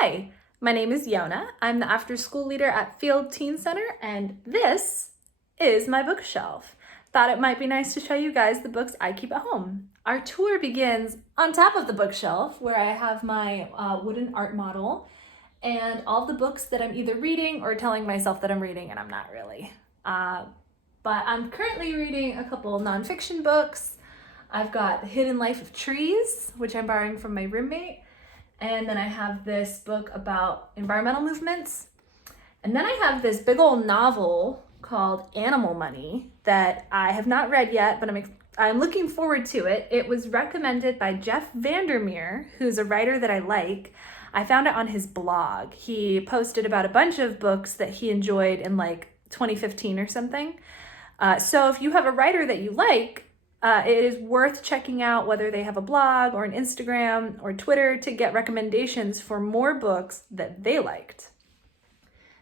Hi, my name is Yona. I'm the after school leader at Field Teen Center, and this is my bookshelf. Thought it might be nice to show you guys the books I keep at home. Our tour begins on top of the bookshelf where I have my wooden art model and all the books that I'm either reading or telling myself that I'm reading, and I'm not really. But I'm currently reading a couple nonfiction books. I've got The Hidden Life of Trees, which I'm borrowing from my roommate. And then I have this book about environmental movements. And then I have this big old novel called Animal Money that I have not read yet, but I'm looking forward to it. It was recommended by Jeff Vandermeer, who's a writer that I like. I found it on his blog. He posted about a bunch of books that he enjoyed in like 2015 or something. So if you have a writer that you like, it is worth checking out whether they have a blog or an Instagram or Twitter to get recommendations for more books that they liked.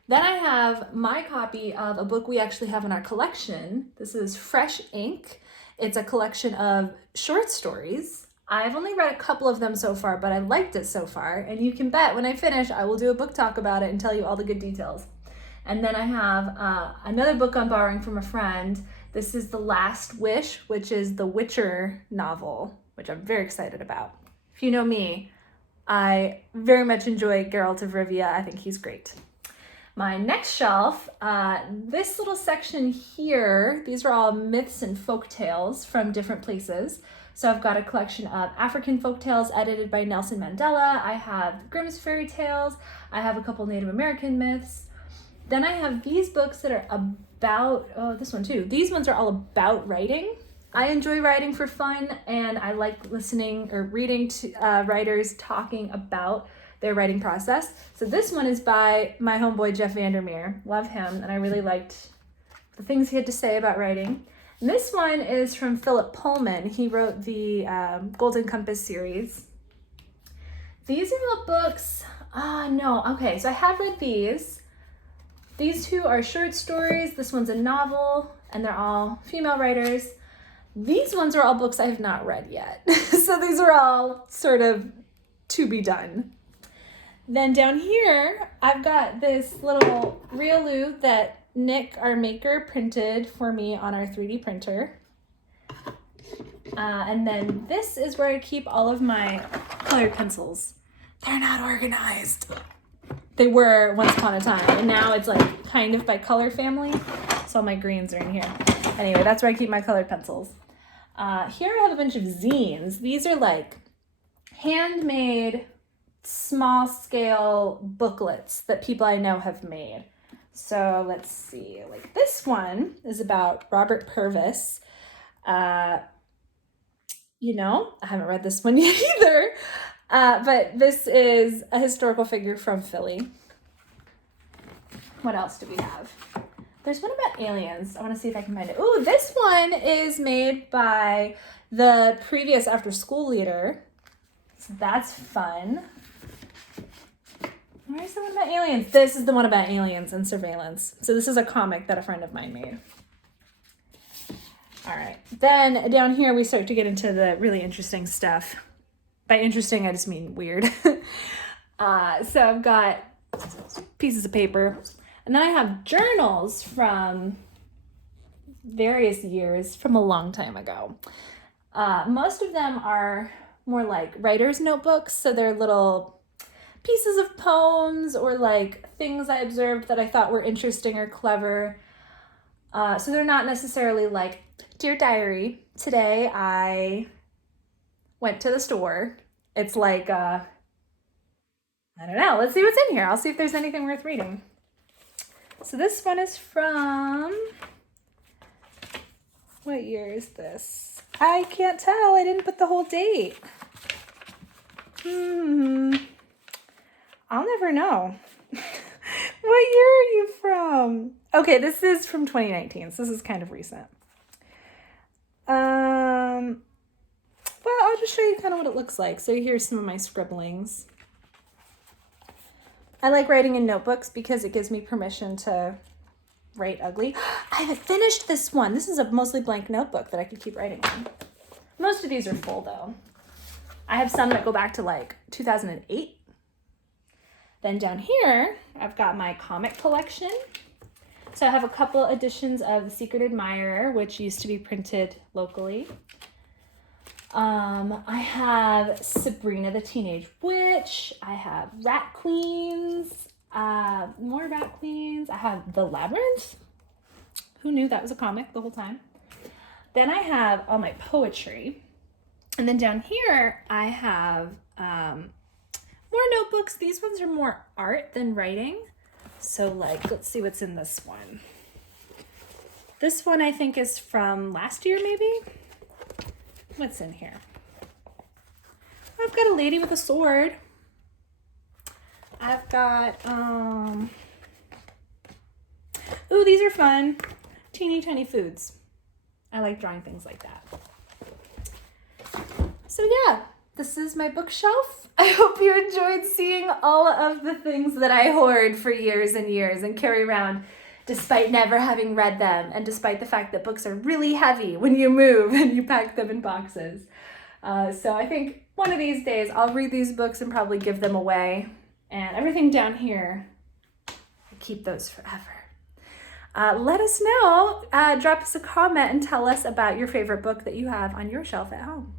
Then I have my copy of a book we actually have in our collection. This is Fresh Ink. It's a collection of short stories. I've only read a couple of them so far, but I liked it so far. And you can bet when I finish, I will do a book talk about it and tell you all the good details. And then I have another book I'm borrowing from a friend. This is The Last Wish, which is the Witcher novel, which I'm very excited about. If you know me, I very much enjoy Geralt of Rivia. I think he's great. My next shelf, this little section here, these are all myths and folk tales from different places. So I've got a collection of African folk tales edited by Nelson Mandela. I have Grimm's fairy tales. I have a couple Native American myths. Then I have these books that are about, this one too. These ones are all about writing. I enjoy writing for fun, and I like listening or reading to writers talking about their writing process. So this one is by my homeboy, Jeff Vandermeer. Love him, and I really liked the things he had to say about writing. And this one is from Philip Pullman. He wrote the Golden Compass series. These are all books, okay, so I have read these. These two are short stories. This one's a novel, and they're all female writers. These ones are all books I have not read yet. So these are all sort of to be done. Then down here, I've got this little Riolu that Nick, our maker, printed for me on our 3D printer. And then this is where I keep all of my colored pencils. They're not organized. They were once upon a time, and now it's like kind of by color family. So all my greens are in here. Anyway, that's where I keep my colored pencils. Here I have a bunch of zines. These are like handmade, small scale booklets that people I know have made. So let's see, like this one is about Robert Purvis. I haven't read this one yet either. But this is a historical figure from Philly. What else do we have? There's one about aliens. I want to see if I can find it. Ooh, this one is made by the previous after school leader. So that's fun. Where's the one about aliens? This is the one about aliens and surveillance. So this is a comic that a friend of mine made. All right. Then down here we start to get into the really interesting stuff. By interesting, I just mean weird. So I've got pieces of paper. And then I have journals from various years from a long time ago. Most of them are more like writer's notebooks. So they're little pieces of poems or like things I observed that I thought were interesting or clever. So they're not necessarily like, Dear Diary, today I went to the store. It's like, I don't know. Let's see what's in here. I'll see if there's anything worth reading. So this one is from, what year is this? I can't tell. I didn't put the whole date. I'll never know. What year are you from? Okay, this is from 2019. So this is kind of recent. Well, I'll just show you kind of what it looks like. So here's some of my scribblings. I like writing in notebooks because it gives me permission to write ugly. I haven't finished this one. This is a mostly blank notebook that I could keep writing on. Most of these are full though. I have some that go back to like 2008. Then down here, I've got my comic collection. So I have a couple editions of The Secret Admirer, which used to be printed locally. I have Sabrina the Teenage Witch. I have Rat Queens, more Rat Queens. I have The Labyrinth. Who knew that was a comic the whole time? Then I have all my poetry. And then down here, I have more notebooks. These ones are more art than writing. So like, let's see what's in this one. This one I think is from last year, maybe? What's in here? I've got a lady with a sword. I've got, ooh, these are fun. Teeny tiny foods. I like drawing things like that. So yeah, this is my bookshelf. I hope you enjoyed seeing all of the things that I hoard for years and years and carry around despite never having read them and despite the fact that books are really heavy when you move and you pack them in boxes. So I think one of these days I'll read these books and probably give them away. And everything down here, I keep those forever. Let us know, drop us a comment and tell us about your favorite book that you have on your shelf at home.